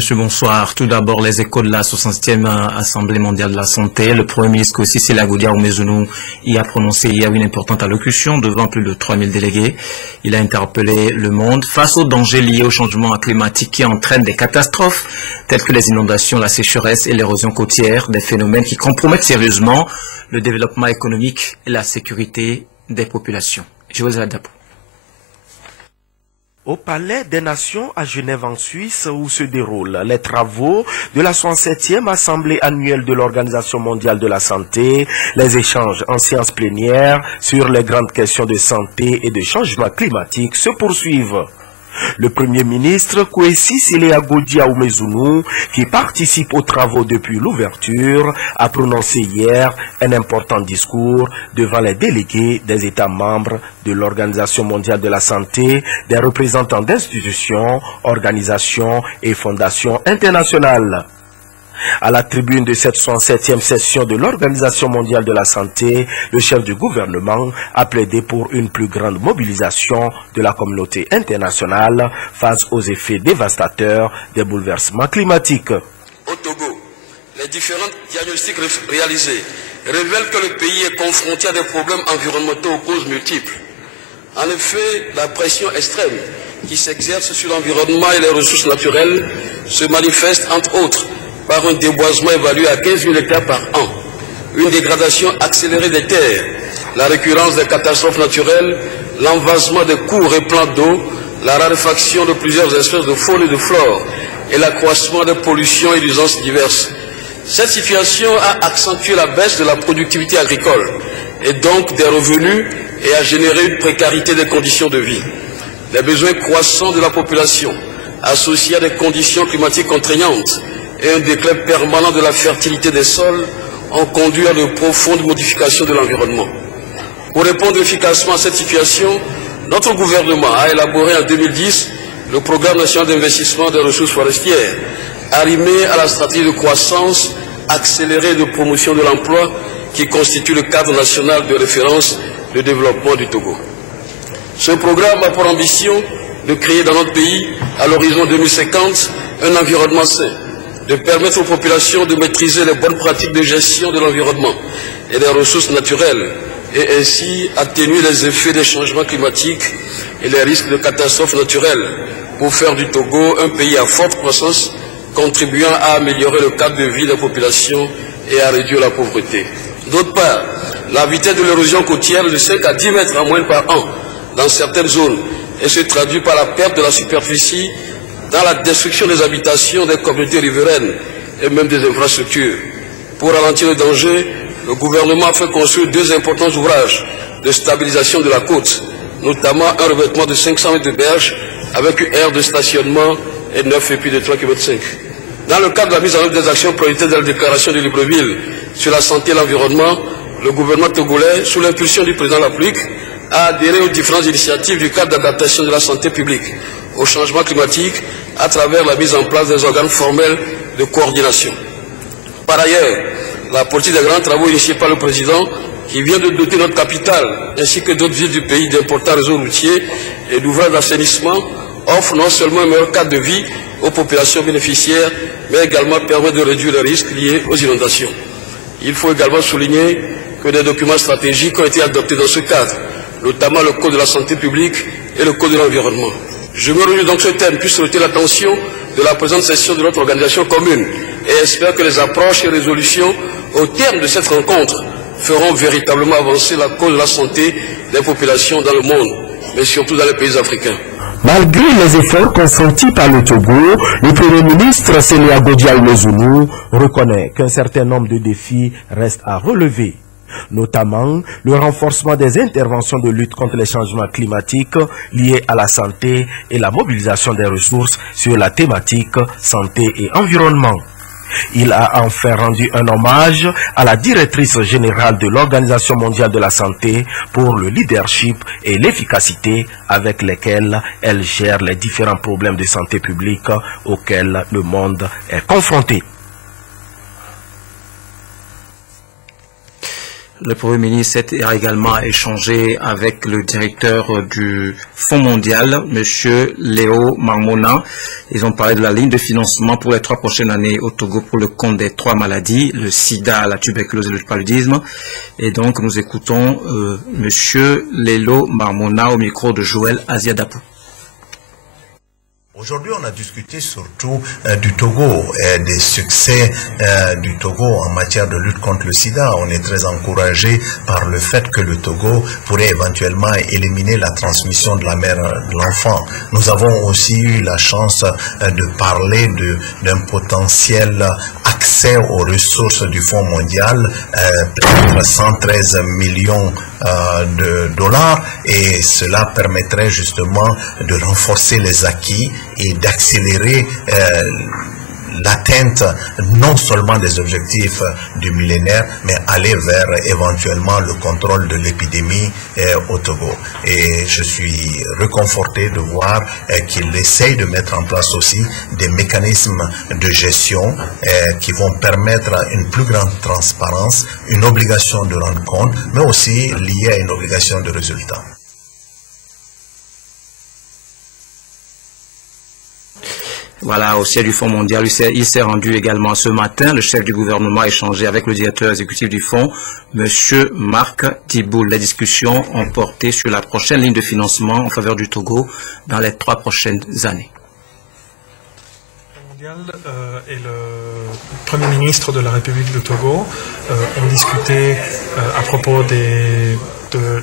Monsieur, bonsoir. Tout d'abord, les échos de la 60e Assemblée mondiale de la santé. Le Premier ministre aussi, Célia Gaudia-Oumézounou, y a prononcé hier une importante allocution devant plus de 3000 délégués. Il a interpellé le monde face aux dangers liés au changement climatique qui entraînent des catastrophes telles que les inondations, la sécheresse et l'érosion côtière, des phénomènes qui compromettent sérieusement le développement économique et la sécurité des populations. José Adapou. Au Palais des Nations à Genève en Suisse où se déroulent les travaux de la 67e Assemblée annuelle de l'Organisation mondiale de la santé, les échanges en séance plénière sur les grandes questions de santé et de changement climatique se poursuivent. Le Premier ministre Kwesi Célia Gaudia-Oumézounou, qui participe aux travaux depuis l'ouverture, a prononcé hier un important discours devant les délégués des États membres de l'Organisation mondiale de la santé, des représentants d'institutions, organisations et fondations internationales. À la tribune de cette 67e session de l'Organisation mondiale de la santé, le chef du gouvernement a plaidé pour une plus grande mobilisation de la communauté internationale face aux effets dévastateurs des bouleversements climatiques. Au Togo, les différents diagnostics réalisés révèlent que le pays est confronté à des problèmes environnementaux aux causes multiples. En effet, la pression extrême qui s'exerce sur l'environnement et les ressources naturelles se manifeste entre autres par un déboisement évalué à 15 000 hectares par an, une dégradation accélérée des terres, la récurrence des catastrophes naturelles, l'envasement des cours et plans d'eau, la raréfaction de plusieurs espèces de faune et de flore et l'accroissement des pollutions et nuisances diverses. Cette situation a accentué la baisse de la productivité agricole et donc des revenus et a généré une précarité des conditions de vie. Les besoins croissants de la population, associés à des conditions climatiques contraignantes, et un déclin permanent de la fertilité des sols ont conduit à de profondes modifications de l'environnement. Pour répondre efficacement à cette situation, notre gouvernement a élaboré en 2010 le programme national d'investissement des ressources forestières, arrimé à la stratégie de croissance accélérée de promotion de l'emploi qui constitue le cadre national de référence de développement du Togo. Ce programme a pour ambition de créer dans notre pays, à l'horizon 2050, un environnement sain, de permettre aux populations de maîtriser les bonnes pratiques de gestion de l'environnement et des ressources naturelles et ainsi atténuer les effets des changements climatiques et les risques de catastrophes naturelles pour faire du Togo un pays à forte croissance contribuant à améliorer le cadre de vie des populations et à réduire la pauvreté. D'autre part, la vitesse de l'érosion côtière est de 5 à 10 mètres en moyenne par an dans certaines zones et se traduit par la perte de la superficie dans la destruction des habitations, des communautés riveraines et même des infrastructures. Pour ralentir le danger, le gouvernement a fait construire 2 importants ouvrages de stabilisation de la côte, notamment un revêtement de 500 mètres de berge avec une aire de stationnement et 9 épis de 3,5 km. Dans le cadre de la mise en œuvre des actions prioritaires de la déclaration de Libreville sur la santé et l'environnement, le gouvernement togolais, sous l'impulsion du président de la République, a adhéré aux différentes initiatives du cadre d'adaptation de la santé publique au changement climatique à travers la mise en place des organes formels de coordination. Par ailleurs, la politique des grands travaux initiés par le président, qui vient de doter notre capitale ainsi que d'autres villes du pays d'importants réseaux routiers et d'ouvrages d'assainissement, offre non seulement un meilleur cadre de vie aux populations bénéficiaires, mais également permet de réduire les risques liés aux inondations. Il faut également souligner que des documents stratégiques ont été adoptés dans ce cadre, notamment le Code de la santé publique et le Code de l'environnement. Je me réjouis donc que ce thème puisse souhaiter l'attention de la présente session de notre organisation commune et espère que les approches et résolutions au terme de cette rencontre feront véritablement avancer la cause de la santé des populations dans le monde, mais surtout dans les pays africains. Malgré les efforts consentis par le Togo, le Premier ministre Célia Gaudia-Oumézounou reconnaît qu'un certain nombre de défis restent à relever, notamment le renforcement des interventions de lutte contre les changements climatiques liés à la santé et la mobilisation des ressources sur la thématique santé et environnement. Il a enfin rendu un hommage à la directrice générale de l'Organisation mondiale de la santé pour le leadership et l'efficacité avec lesquels elle gère les différents problèmes de santé publique auxquels le monde est confronté. Le Premier ministre a également échangé avec le directeur du Fonds mondial, M. Léo Marmona. Ils ont parlé de la ligne de financement pour les 3 prochaines années au Togo pour le compte des 3 maladies, le sida, la tuberculose et le paludisme. Et donc, nous écoutons M. Léo Marmona au micro de Joël Aziadapou. Aujourd'hui, on a discuté surtout du Togo et des succès du Togo en matière de lutte contre le sida. On est très encouragé par le fait que le Togo pourrait éventuellement éliminer la transmission de la mère de l'enfant. Nous avons aussi eu la chance de parler d'un potentiel accès aux ressources du Fonds mondial, peut-être 113 millions de dollars, et cela permettrait justement de renforcer les acquis et d'accélérer l'atteinte non seulement des objectifs du millénaire, mais aller vers éventuellement le contrôle de l'épidémie au Togo. Et je suis réconforté de voir qu'il essaye de mettre en place aussi des mécanismes de gestion qui vont permettre une plus grande transparence, une obligation de rendre compte, mais aussi liée à une obligation de résultat. Voilà, au siège du Fonds mondial, il s'est rendu également ce matin. Le chef du gouvernement a échangé avec le directeur exécutif du Fonds, M. Marc Thibault. Les discussions ont porté sur la prochaine ligne de financement en faveur du Togo dans les 3 prochaines années. Le Fonds mondial et le Premier ministre de la République du Togo ont discuté à propos de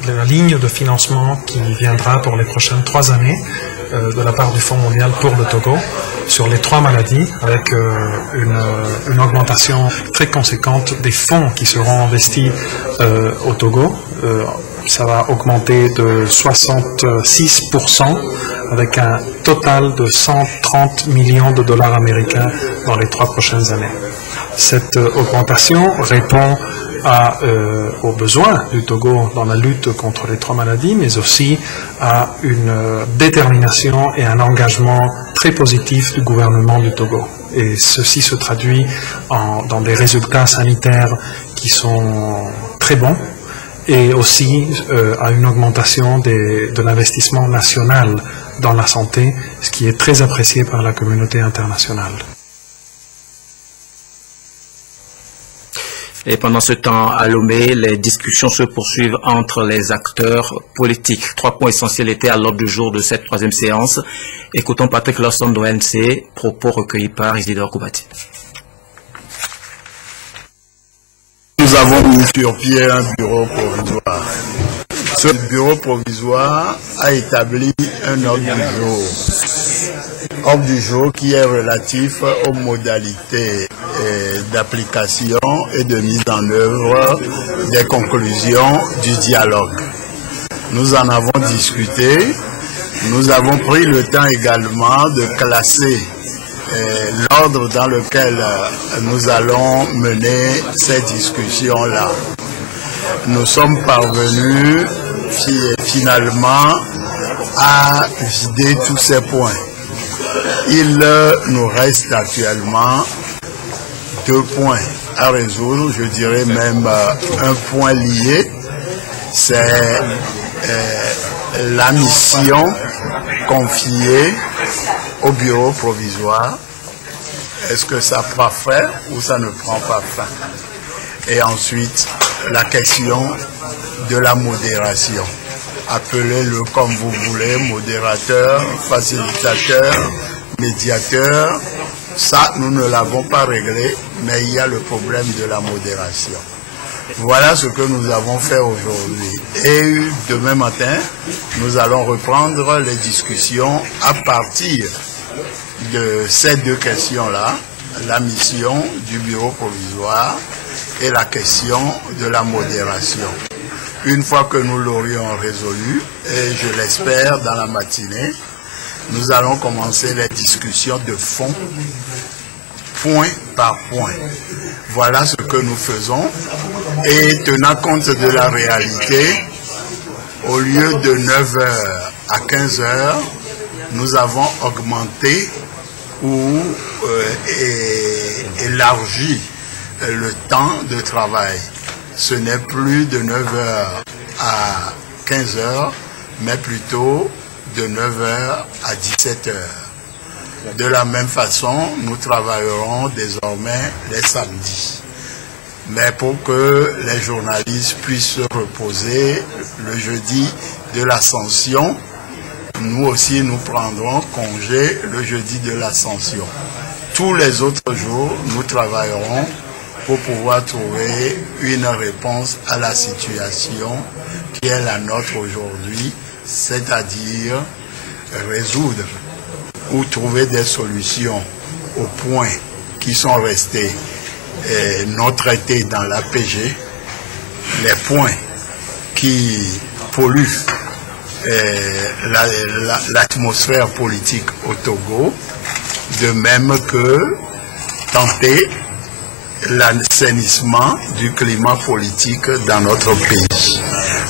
la ligne de financement qui viendra pour les prochaines 3 années de la part du Fonds mondial pour le Togo sur les 3 maladies, avec une augmentation très conséquente des fonds qui seront investis au Togo. Ça va augmenter de 66% avec un total de 130 millions de dollars américains dans les 3 prochaines années. Cette augmentation répond aux besoins du Togo dans la lutte contre les 3 maladies, mais aussi à une détermination et un engagement très positif du gouvernement du Togo. Et ceci se traduit dans des résultats sanitaires qui sont très bons, et aussi à une augmentation de l'investissement national dans la santé, ce qui est très apprécié par la communauté internationale. Et pendant ce temps, à Lomé, les discussions se poursuivent entre les acteurs politiques. 3 points essentiels étaient à l'ordre du jour de cette 3e séance. Écoutons Patrick Lawson d'ONC, propos recueillis par Isidore Koubati. Nous avons mis sur pied un bureau provisoire. Ce bureau provisoire a établi un ordre du jour. Ordre du jour qui est relatif aux modalités d'application et de mise en œuvre des conclusions du dialogue. Nous en avons discuté. Nous avons pris le temps également de classer l'ordre dans lequel nous allons mener ces discussions-là. Nous sommes parvenus finalement à vider tous ces points. Il nous reste actuellement 2 points à résoudre, je dirais même un point lié, c'est la mission confiée au bureau provisoire. Est-ce que ça prend fin ou ça ne prend pas fin? Et ensuite, la question de la modération. Appelez-le comme vous voulez, modérateur, facilitateur, médiateur. Ça, nous ne l'avons pas réglé, mais il y a le problème de la modération. Voilà ce que nous avons fait aujourd'hui. Et demain matin, nous allons reprendre les discussions à partir de ces 2 questions-là, la mission du bureau provisoire et la question de la modération. Une fois que nous l'aurions résolu, et je l'espère dans la matinée, nous allons commencer les discussions de fond, point par point. Voilà ce que nous faisons. Et tenant compte de la réalité, au lieu de 9h à 15h, nous avons augmenté ou élargi le temps de travail. ce n'est plus de 9h à 15h, mais plutôt de 9h à 17h. De la même façon, nous travaillerons désormais les samedis. Mais pour que les journalistes puissent se reposer le jeudi de l'Ascension, nous aussi nous prendrons congé le jeudi de l'Ascension. Tous les autres jours, nous travaillerons pour pouvoir trouver une réponse à la situation qui est la nôtre aujourd'hui, c'est-à-dire résoudre ou trouver des solutions aux points qui sont restés non traités dans l'APG, les points qui polluent l'atmosphère politique au Togo, de même que tenter l'assainissement du climat politique dans notre pays.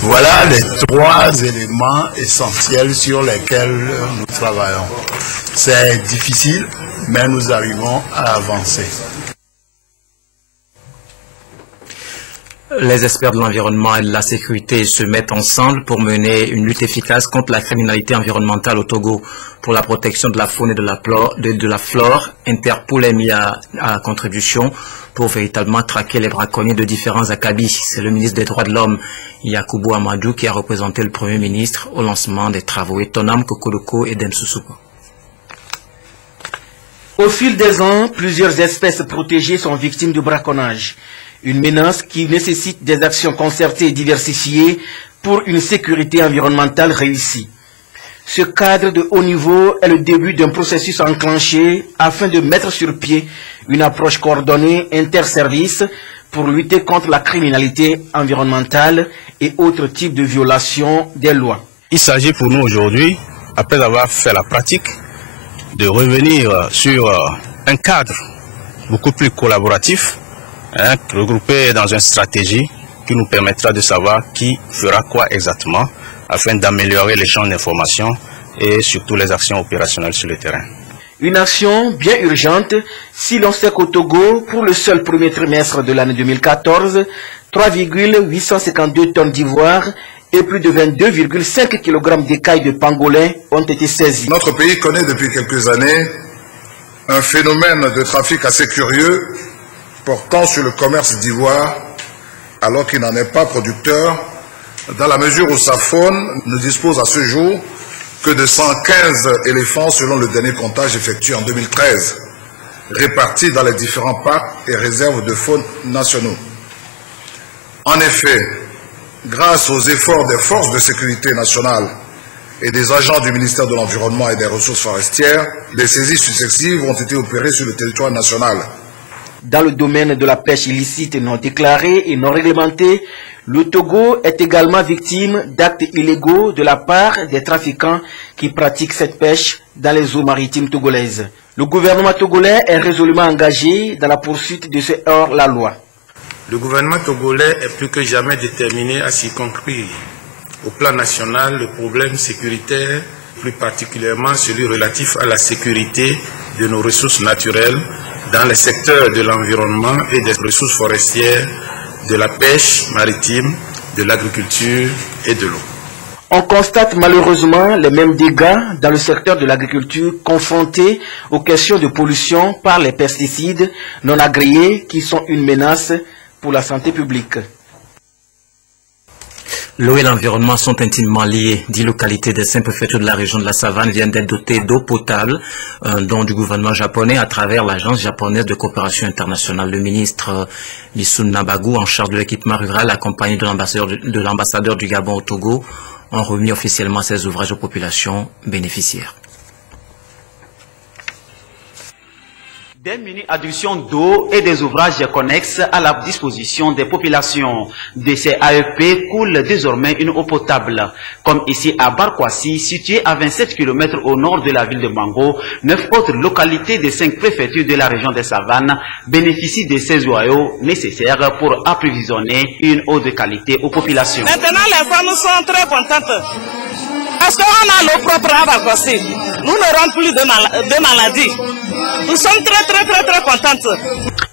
Voilà les 3 éléments essentiels sur lesquels nous travaillons. C'est difficile, mais nous arrivons à avancer. Les experts de l'environnement et de la sécurité se mettent ensemble pour mener une lutte efficace contre la criminalité environnementale au Togo. Pour la protection de la faune et de la flore, Interpol est mis à contribution pour véritablement traquer les braconniers de différents acabits. C'est le ministre des Droits de l'Homme, Yakubu Amadou, qui a représenté le Premier ministre au lancement des travaux. Et Tonam Kokodoko et Demsusuko. Au fil des ans, plusieurs espèces protégées sont victimes de braconnage. Une menace qui nécessite des actions concertées et diversifiées pour une sécurité environnementale réussie. Ce cadre de haut niveau est le début d'un processus enclenché afin de mettre sur pied une approche coordonnée interservices pour lutter contre la criminalité environnementale et autres types de violations des lois. Il s'agit pour nous aujourd'hui, après avoir fait la pratique, de revenir sur un cadre beaucoup plus collaboratif, regroupé dans une stratégie qui nous permettra de savoir qui fera quoi exactement afin d'améliorer l'échange d'informations et surtout les actions opérationnelles sur le terrain. Une action bien urgente si l'on sait qu'au Togo, pour le seul premier trimestre de l'année 2014, 3,852 tonnes d'ivoire et plus de 22,5 kg d'écailles de pangolin ont été saisis. Notre pays connaît depuis quelques années un phénomène de trafic assez curieux portant sur le commerce d'ivoire alors qu'il n'en est pas producteur, dans la mesure où sa faune ne dispose à ce jour que de 115 éléphants selon le dernier comptage effectué en 2013, répartis dans les différents parcs et réserves de faune nationaux. En effet, grâce aux efforts des forces de sécurité nationales et des agents du ministère de l'Environnement et des Ressources forestières, des saisies successives ont été opérées sur le territoire national. Dans le domaine de la pêche illicite non déclarée et non réglementée, le Togo est également victime d'actes illégaux de la part des trafiquants qui pratiquent cette pêche dans les eaux maritimes togolaises. Le gouvernement togolais est résolument engagé dans la poursuite de ce hors-la-loi. Le gouvernement togolais est plus que jamais déterminé à circonscrire au plan national le problème sécuritaire, plus particulièrement celui relatif à la sécurité de nos ressources naturelles dans les secteurs de l'environnement et des ressources forestières, de la pêche maritime, de l'agriculture et de l'eau. On constate malheureusement les mêmes dégâts dans le secteur de l'agriculture confronté aux questions de pollution par les pesticides non agréés qui sont une menace pour la santé publique. L'eau et l'environnement sont intimement liés. 10 localités des 5 préfectures de la région de la Savane viennent d'être dotées d'eau potable, un don du gouvernement japonais à travers l'agence japonaise de coopération internationale. Le ministre Missoun Nabagou, en charge de l'équipement rural, accompagné de l'ambassadeur du Gabon au Togo, ont remis officiellement ces ouvrages aux populations bénéficiaires. Des mini-adductions d'eau et des ouvrages connexes à la disposition des populations. De ces AEP coule désormais une eau potable. Comme ici à Barkwasi, situé à 27 km au nord de la ville de Bango, 9 autres localités des 5 préfectures de la région des Savanes bénéficient de ces eaux nécessaires pour approvisionner une eau de qualité aux populations. Maintenant, les femmes sont très contentes. Parce qu'on a l'eau propre à Barkwasi. Nous n'aurons plus de maladies. Nous sommes très contentes.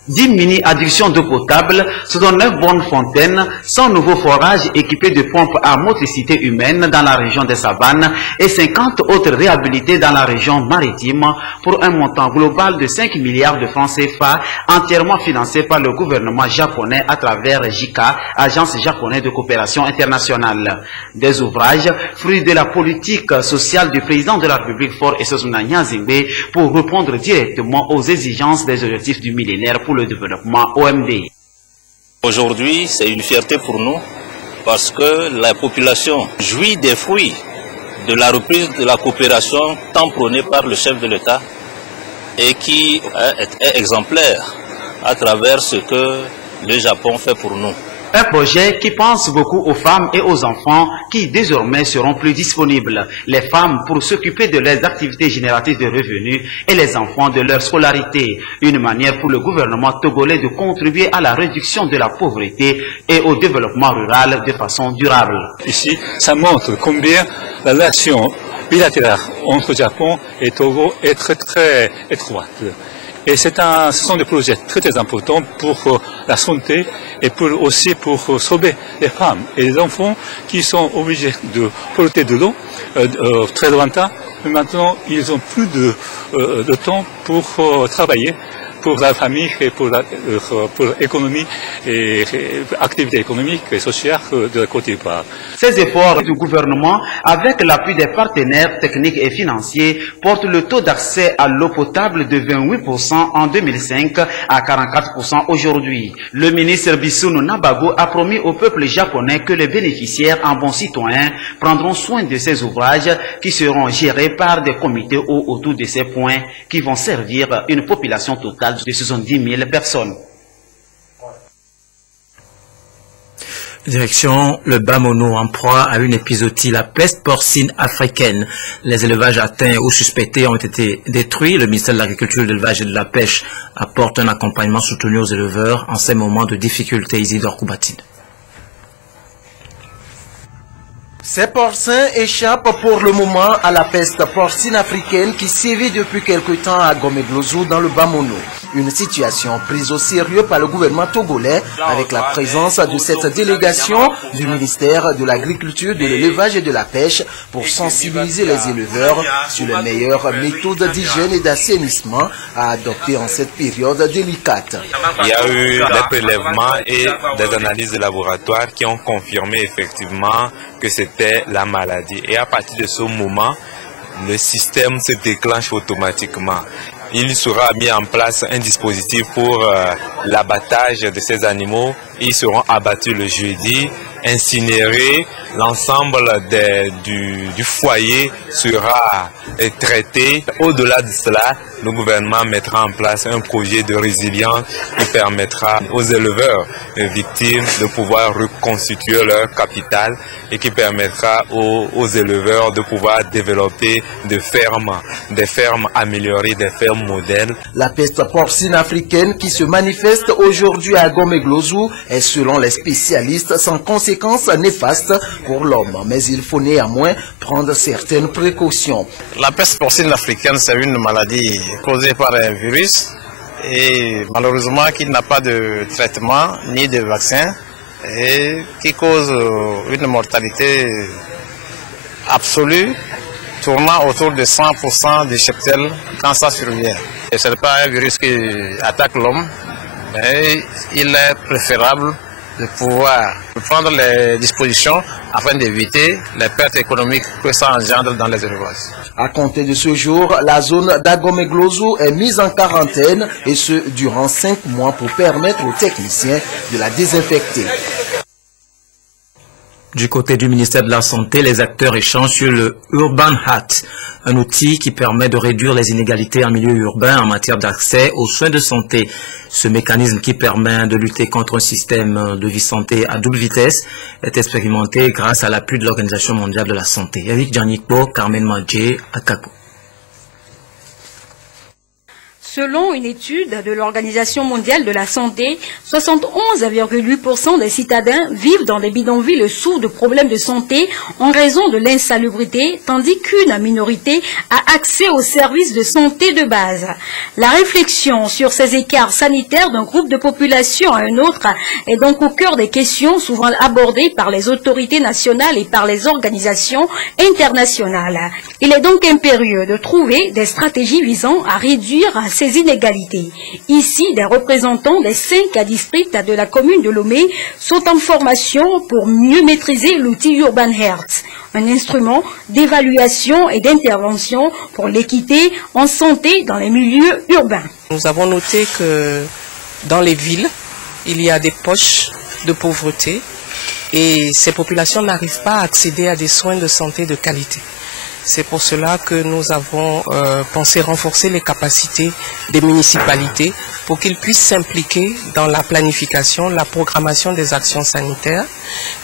10 mini-adductions d'eau potable, 69 bornes fontaines, 100 nouveaux forages équipés de pompes à motricité humaine dans la région des Savanes et 50 autres réhabilités dans la région maritime pour un montant global de 5 milliards de francs CFA entièrement financé par le gouvernement japonais à travers JICA, Agence japonaise de coopération internationale. Des ouvrages, fruits de la politique sociale du président de la République Faure Essozuna Nyanzingbe pour répondre directement aux exigences des objectifs du millénaire pour le développement OMD. Aujourd'hui, c'est une fierté pour nous parce que la population jouit des fruits de la reprise de la coopération tant prônée par le chef de l'État et qui est exemplaire à travers ce que le Japon fait pour nous. Un projet qui pense beaucoup aux femmes et aux enfants qui désormais seront plus disponibles. Les femmes pour s'occuper de leurs activités génératrices de revenus et les enfants de leur scolarité. Une manière pour le gouvernement togolais de contribuer à la réduction de la pauvreté et au développement rural de façon durable. Ici, ça montre combien la relation bilatérale entre Japon et Togo est très étroite. Et ce sont des projets très importants pour la santé et aussi pour sauver les femmes et les enfants qui sont obligés de porter de l'eau très lointain. Mais maintenant, ils ont plus de temps pour travailler pour la famille et pour l'économie et activité économique et sociale de la Côte d'Ivoire. Ces efforts du gouvernement, avec l'appui des partenaires techniques et financiers, portent le taux d'accès à l'eau potable de 28% en 2005 à 44% aujourd'hui. Le ministre Bissounou Nabago a promis au peuple japonais que les bénéficiaires en bons citoyens prendront soin de ces ouvrages qui seront gérés par des comités autour de ces points qui vont servir une population totale de 70 000 personnes. Direction le Bas-Mono en proie à une épizootie, la peste porcine africaine. Les élevages atteints ou suspectés ont été détruits. Le ministère de l'Agriculture, de l'Élevage et de la Pêche apporte un accompagnement soutenu aux éleveurs en ces moments de difficulté. Isidore Koubatine. Ces porcins échappent pour le moment à la peste porcine africaine qui sévit depuis quelque temps à Gomeglozo dans le Bas-Mono. Une situation prise au sérieux par le gouvernement togolais avec la présence de cette délégation du ministère de l'Agriculture, de l'Élevage et de la Pêche pour sensibiliser les éleveurs sur les meilleures méthodes d'hygiène et d'assainissement à adopter en cette période délicate. Il y a eu des prélèvements et des analyses de laboratoire qui ont confirmé effectivement que c'était la maladie. Et à partir de ce moment, le système se déclenche automatiquement. Il sera mis en place un dispositif pour l'abattage de ces animaux. Ils seront abattus le jeudi, incinérés. L'ensemble du foyer sera traité. Au-delà de cela, le gouvernement mettra en place un projet de résilience qui permettra aux éleveurs victimes de pouvoir reconstituer leur capital et qui permettra aux éleveurs de pouvoir développer des fermes améliorées, des fermes modèles. La peste porcine africaine qui se manifeste aujourd'hui à Gomeglozo est selon les spécialistes sans conséquences néfastes pour l'homme. Mais il faut néanmoins prendre certaines précautions. La peste porcine africaine, c'est une maladie causée par un virus et malheureusement qui n'a pas de traitement ni de vaccin et qui cause une mortalité absolue tournant autour de 100% du cheptel quand ça survient. Ce n'est pas un virus qui attaque l'homme, mais il est préférable de pouvoir prendre les dispositions afin d'éviter les pertes économiques que ça engendre dans les élevages. À compter de ce jour, la zone d'Agomeglozo est mise en quarantaine et ce durant 5 mois pour permettre aux techniciens de la désinfecter. Du côté du ministère de la Santé, les acteurs échangent sur le Urban Hat, un outil qui permet de réduire les inégalités en milieu urbain en matière d'accès aux soins de santé. Ce mécanisme qui permet de lutter contre un système de vie santé à double vitesse est expérimenté grâce à l'appui de l'Organisation mondiale de la santé. Eric Djanikbo, Carmen Madje, Akako. Selon une étude de l'Organisation mondiale de la santé, 71,8% des citadins vivent dans des bidonvilles sourds de problèmes de santé en raison de l'insalubrité, tandis qu'une minorité a accès aux services de santé de base. La réflexion sur ces écarts sanitaires d'un groupe de population à un autre est donc au cœur des questions souvent abordées par les autorités nationales et par les organisations internationales. Il est donc impérieux de trouver des stratégies visant à réduire ces inégalités. Ici, des représentants des 5 districts de la commune de Lomé sont en formation pour mieux maîtriser l'outil Urban Health, un instrument d'évaluation et d'intervention pour l'équité en santé dans les milieux urbains. Nous avons noté que dans les villes, il y a des poches de pauvreté et ces populations n'arrivent pas à accéder à des soins de santé de qualité. C'est pour cela que nous avons pensé renforcer les capacités des municipalités pour qu'ils puissent s'impliquer dans la planification, la programmation des actions sanitaires,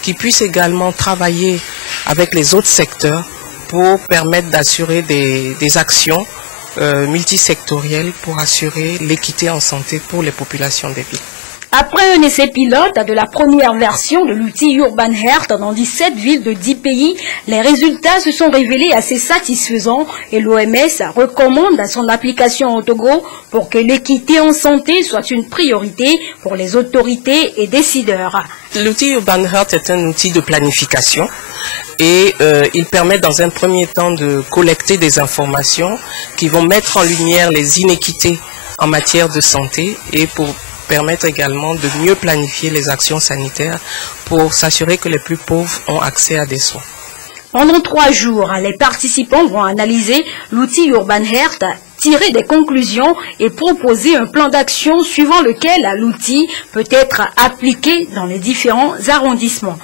qu'ils puissent également travailler avec les autres secteurs pour permettre d'assurer des actions multisectorielles pour assurer l'équité en santé pour les populations des villes. Après un essai pilote de la première version de l'outil Urban Health dans 17 villes de 10 pays, les résultats se sont révélés assez satisfaisants et l'OMS recommande son application au Togo pour que l'équité en santé soit une priorité pour les autorités et décideurs. L'outil Urban Health est un outil de planification et il permet dans un premier temps de collecter des informations qui vont mettre en lumière les inéquités en matière de santé et pour permettre également de mieux planifier les actions sanitaires pour s'assurer que les plus pauvres ont accès à des soins. Pendant 3 jours, les participants vont analyser l'outil Urban Health, tirer des conclusions et proposer un plan d'action suivant lequel l'outil peut être appliqué dans les différents arrondissements.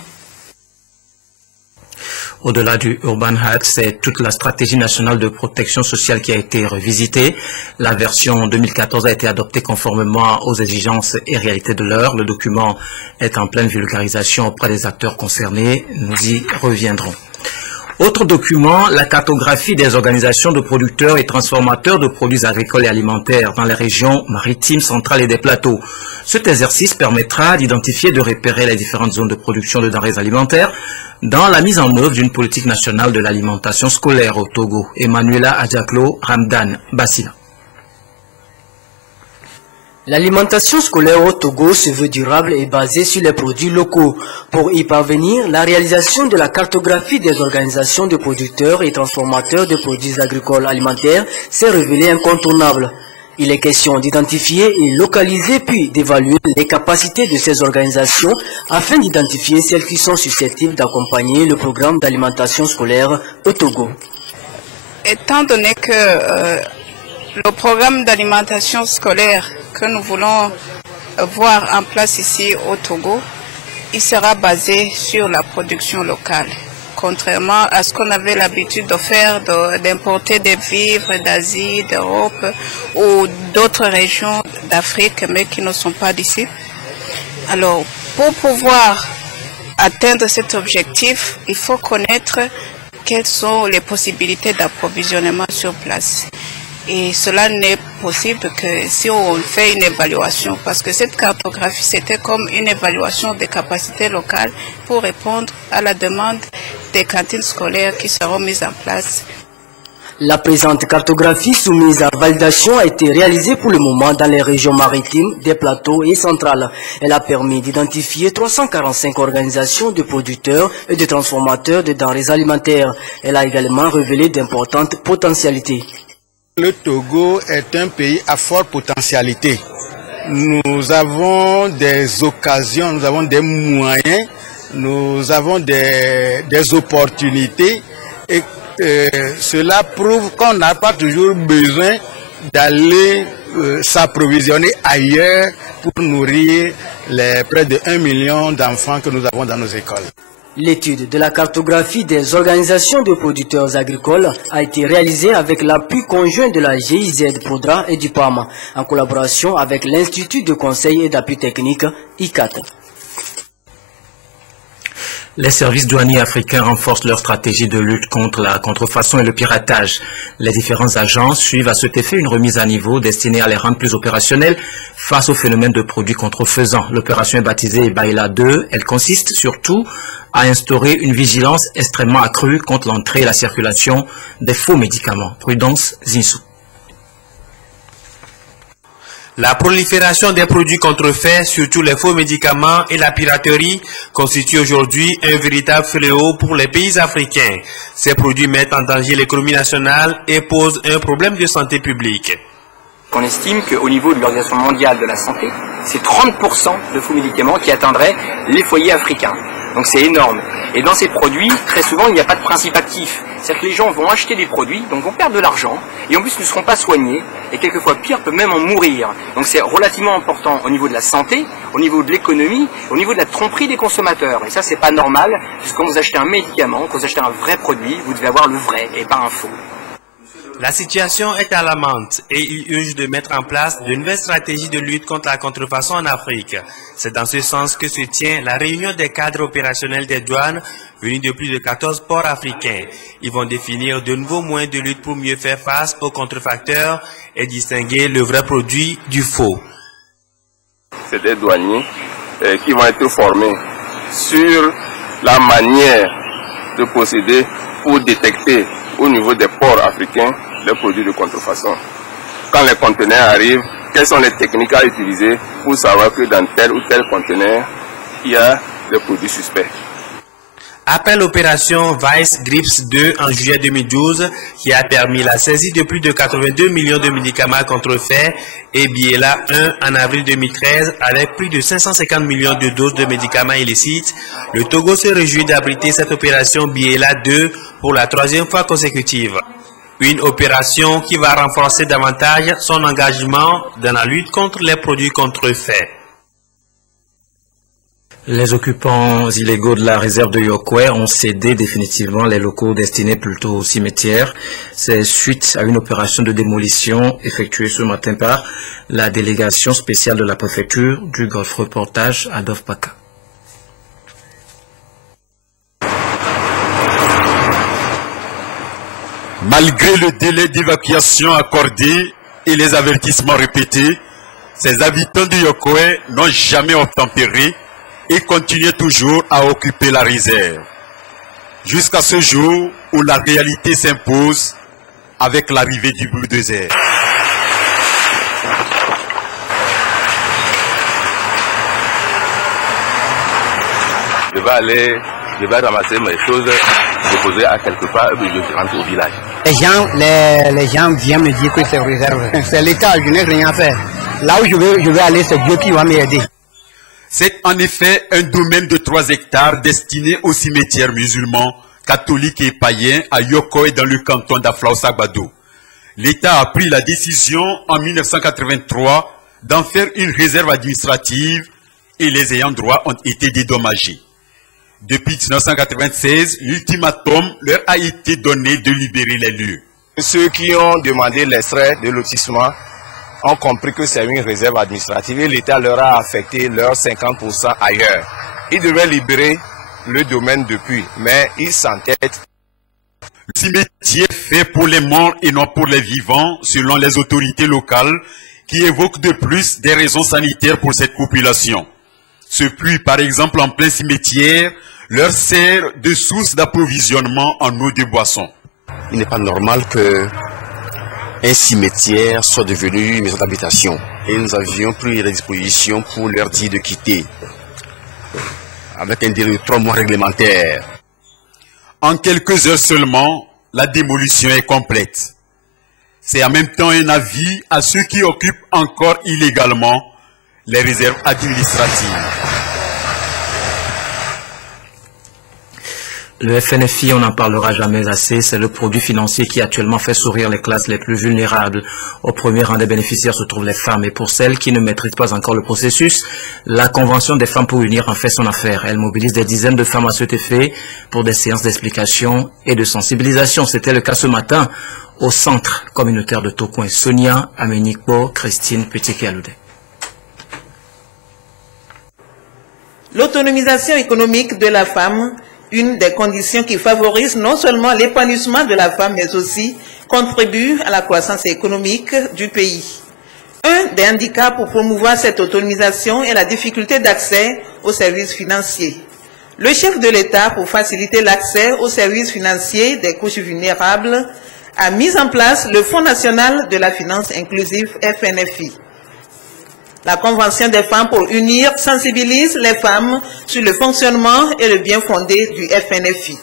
Au-delà du Urban Health, c'est toute la stratégie nationale de protection sociale qui a été revisitée. La version 2014 a été adoptée conformément aux exigences et réalités de l'heure. Le document est en pleine vulgarisation auprès des acteurs concernés. Nous y reviendrons. Autre document, la cartographie des organisations de producteurs et transformateurs de produits agricoles et alimentaires dans les régions maritimes, centrales et des plateaux. Cet exercice permettra d'identifier et de repérer les différentes zones de production de denrées alimentaires dans la mise en œuvre d'une politique nationale de l'alimentation scolaire au Togo. Emmanuela Adjaklo, Ramdan Bassina. L'alimentation scolaire au Togo se veut durable et basée sur les produits locaux. Pour y parvenir, la réalisation de la cartographie des organisations de producteurs et transformateurs de produits agricoles alimentaires s'est révélée incontournable. Il est question d'identifier et localiser puis d'évaluer les capacités de ces organisations afin d'identifier celles qui sont susceptibles d'accompagner le programme d'alimentation scolaire au Togo. Étant donné que le programme d'alimentation scolaire que nous voulons voir en place ici au Togo, il sera basé sur la production locale. Contrairement à ce qu'on avait l'habitude de faire, d'importer des vivres d'Asie, d'Europe ou d'autres régions d'Afrique, mais qui ne sont pas d'ici. Alors, pour pouvoir atteindre cet objectif, il faut connaître quelles sont les possibilités d'approvisionnement sur place. Et cela n'est possible que si on fait une évaluation, parce que cette cartographie, c'était comme une évaluation des capacités locales pour répondre à la demande des cantines scolaires qui seront mises en place. La présente cartographie soumise à validation a été réalisée pour le moment dans les régions maritimes, des plateaux et centrales. Elle a permis d'identifier 345 organisations de producteurs et de transformateurs de denrées alimentaires. Elle a également révélé d'importantes potentialités. Le Togo est un pays à forte potentialité. Nous avons des occasions, nous avons des moyens, nous avons des opportunités et cela prouve qu'on n'a pas toujours besoin d'aller s'approvisionner ailleurs pour nourrir les près de 1 million d'enfants que nous avons dans nos écoles. L'étude de la cartographie des organisations de producteurs agricoles a été réalisée avec l'appui conjoint de la GIZ Prodra et du PAM, en collaboration avec l'Institut de conseil et d'appui technique ICAT. Les services douaniers africains renforcent leur stratégie de lutte contre la contrefaçon et le piratage. Les différentes agences suivent à cet effet une remise à niveau destinée à les rendre plus opérationnels face au phénomène de produits contrefaisants. L'opération est baptisée Baïla 2. Elle consiste surtout à instaurer une vigilance extrêmement accrue contre l'entrée et la circulation des faux médicaments. Prudence Zinsou. La prolifération des produits contrefaits, surtout les faux médicaments et la piraterie, constitue aujourd'hui un véritable fléau pour les pays africains. Ces produits mettent en danger l'économie nationale et posent un problème de santé publique. On estime qu'au niveau de l'Organisation mondiale de la santé, c'est 30% de faux médicaments qui atteindraient les foyers africains. Donc c'est énorme. Et dans ces produits, très souvent, il n'y a pas de principe actif. C'est-à-dire que les gens vont acheter des produits, donc vont perdre de l'argent, et en plus ne seront pas soignés, et quelquefois pire, peuvent même en mourir. Donc c'est relativement important au niveau de la santé, au niveau de l'économie, au niveau de la tromperie des consommateurs. Et ça, c'est pas normal, puisque quand vous achetez un médicament, quand vous achetez un vrai produit, vous devez avoir le vrai, et pas un faux. La situation est alarmante et il urge de mettre en place de nouvelles stratégies de lutte contre la contrefaçon en Afrique. C'est dans ce sens que se tient la réunion des cadres opérationnels des douanes venus de plus de 14 ports africains. Ils vont définir de nouveaux moyens de lutte pour mieux faire face aux contrefacteurs et distinguer le vrai produit du faux. C'est des douaniers qui vont être formés sur la manière de procéder pour détecter au niveau des ports africains les produits de contrefaçon. Quand les conteneurs arrivent, quelles sont les techniques à utiliser pour savoir que dans tel ou tel conteneur, il y a des produits suspects. Après l'opération Vice Grips 2 en juillet 2012, qui a permis la saisie de plus de 82 millions de médicaments contrefaits, et Biela 1 en avril 2013 avec plus de 550 millions de doses de médicaments illicites, le Togo se réjouit d'abriter cette opération Biela 2 pour la 3e fois consécutive. Une opération qui va renforcer davantage son engagement dans la lutte contre les produits contrefaits. Les occupants illégaux de la réserve de Yokwe ont cédé définitivement les locaux destinés plutôt au cimetière. C'est suite à une opération de démolition effectuée ce matin par la délégation spéciale de la préfecture du Golfe. Reportage Adolphe Paka. Malgré le délai d'évacuation accordé et les avertissements répétés, ces habitants de Yokwe n'ont jamais obtempéré et continuent toujours à occuper la réserve. Jusqu'à ce jour où la réalité s'impose avec l'arrivée du bulldozer. Je vais ramasser mes choses, déposer à quelque part et je rentre au village. Les gens viennent me dire que c'est réserve. C'est l'État, je n'ai rien fait. Là où je vais aller, c'est Dieu qui va m'aider. C'est en effet un domaine de 3 hectares destiné aux cimetières musulmans, catholiques et païens à Yokwe dans le canton d'Aflaosagbado. L'État a pris la décision en 1983 d'en faire une réserve administrative et les ayants droit ont été dédommagés. Depuis 1996, l'ultimatum leur a été donné de libérer les lieux. Ceux qui ont demandé l'extrait de lotissement ont compris que c'est une réserve administrative et l'État leur a affecté leurs 50% ailleurs. Ils devaient libérer le domaine depuis, mais ils s'entêtent. Le cimetière est fait pour les morts et non pour les vivants, selon les autorités locales, qui évoquent de plus des raisons sanitaires pour cette population. Ce puits, par exemple, en plein cimetière, leur sert de source d'approvisionnement en eau de boisson. Il n'est pas normal que un cimetière soit devenu une maison d'habitation. Et nous avions pris la disposition pour leur dire de quitter, avec un délai de 3 mois réglementaire. En quelques heures seulement, la démolition est complète. C'est en même temps un avis à ceux qui occupent encore illégalement les réserves administratives. Le FNFI, on n'en parlera jamais assez, c'est le produit financier qui actuellement fait sourire les classes les plus vulnérables. Au premier rang des bénéficiaires se trouvent les femmes et pour celles qui ne maîtrisent pas encore le processus, la Convention des femmes pour unir en fait son affaire. Elle mobilise des dizaines de femmes à cet effet pour des séances d'explication et de sensibilisation. C'était le cas ce matin au centre communautaire de Tokoin. Sonia Amenikbo, Christine Petit-Kialoudé. L'autonomisation économique de la femme une des conditions qui favorise non seulement l'épanouissement de la femme, mais aussi contribue à la croissance économique du pays. Un des handicaps pour promouvoir cette autonomisation est la difficulté d'accès aux services financiers. Le chef de l'État, pour faciliter l'accès aux services financiers des couches vulnérables, a mis en place le Fonds national de la finance inclusive FNFI. La Convention des femmes pour unir sensibilise les femmes sur le fonctionnement et le bien fondé du FNFI.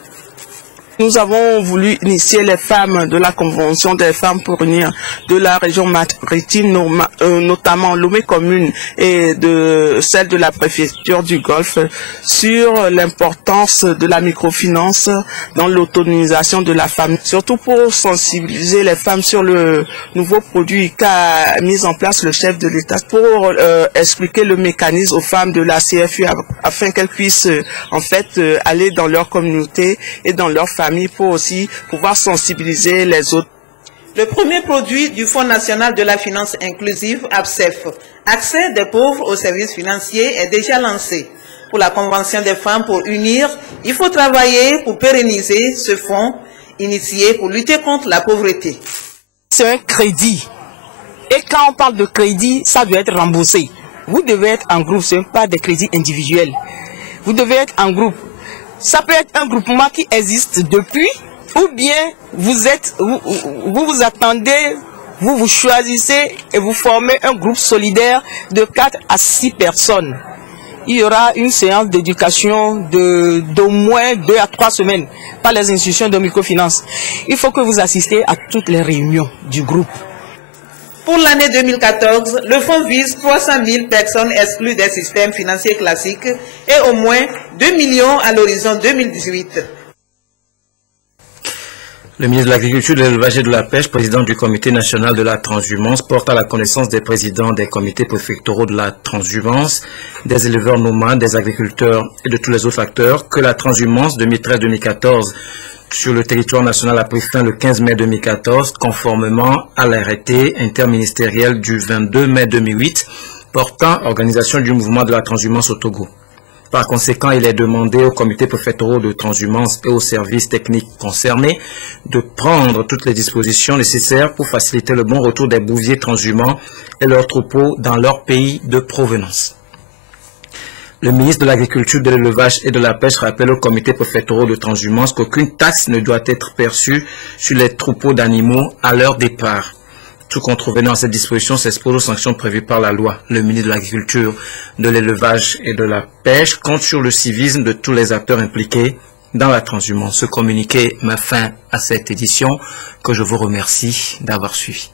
Nous avons voulu initier les femmes de la Convention des femmes pour unir de la région maritime, notamment Lomé commune et de celle de la préfecture du Golfe, sur l'importance de la microfinance dans l'autonomisation de la femme. Surtout pour sensibiliser les femmes sur le nouveau produit qu'a mis en place le chef de l'État pour expliquer le mécanisme aux femmes de la CFU afin qu'elles puissent en fait aller dans leur communauté et dans leur famille pour aussi pouvoir sensibiliser les autres. Le premier produit du Fonds national de la finance inclusive, APSEF, accès des pauvres aux services financiers, est déjà lancé. Pour la Convention des femmes pour unir, il faut travailler pour pérenniser ce fonds initié pour lutter contre la pauvreté. C'est un crédit. Et quand on parle de crédit, ça doit être remboursé. Vous devez être en groupe, ce n'est pas des crédits individuels. Vous devez être en groupe. Ça peut être un groupement qui existe depuis, ou bien vous attendez, vous choisissez et vous formez un groupe solidaire de 4 à 6 personnes. Il y aura une séance d'éducation d'au moins 2 à 3 semaines par les institutions de microfinance. Il faut que vous assistez à toutes les réunions du groupe. Pour l'année 2014, le fonds vise 300 000 personnes exclues des systèmes financiers classiques et au moins 2 millions à l'horizon 2018. Le ministre de l'Agriculture, de l'Élevage et de la Pêche, président du Comité national de la transhumance, porte à la connaissance des présidents des comités préfectoraux de la transhumance, des éleveurs nomades, des agriculteurs et de tous les autres acteurs que la transhumance 2013-2014 sur le territoire national a pris fin le 15 mai 2014, conformément à l'arrêté interministériel du 22 mai 2008 portant organisation du mouvement de la transhumance au Togo. Par conséquent, il est demandé aux comités préfectoraux de transhumance et aux services techniques concernés de prendre toutes les dispositions nécessaires pour faciliter le bon retour des bouviers transhumants et leurs troupeaux dans leur pays de provenance. Le ministre de l'Agriculture, de l'Élevage et de la Pêche rappelle aux comités préfectoraux de transhumance qu'aucune taxe ne doit être perçue sur les troupeaux d'animaux à leur départ. Tout contrevenant à cette disposition s'expose aux sanctions prévues par la loi. Le ministre de l'Agriculture, de l'Élevage et de la Pêche compte sur le civisme de tous les acteurs impliqués dans la transhumance. Ce communiqué met fin à cette édition que je vous remercie d'avoir suivi.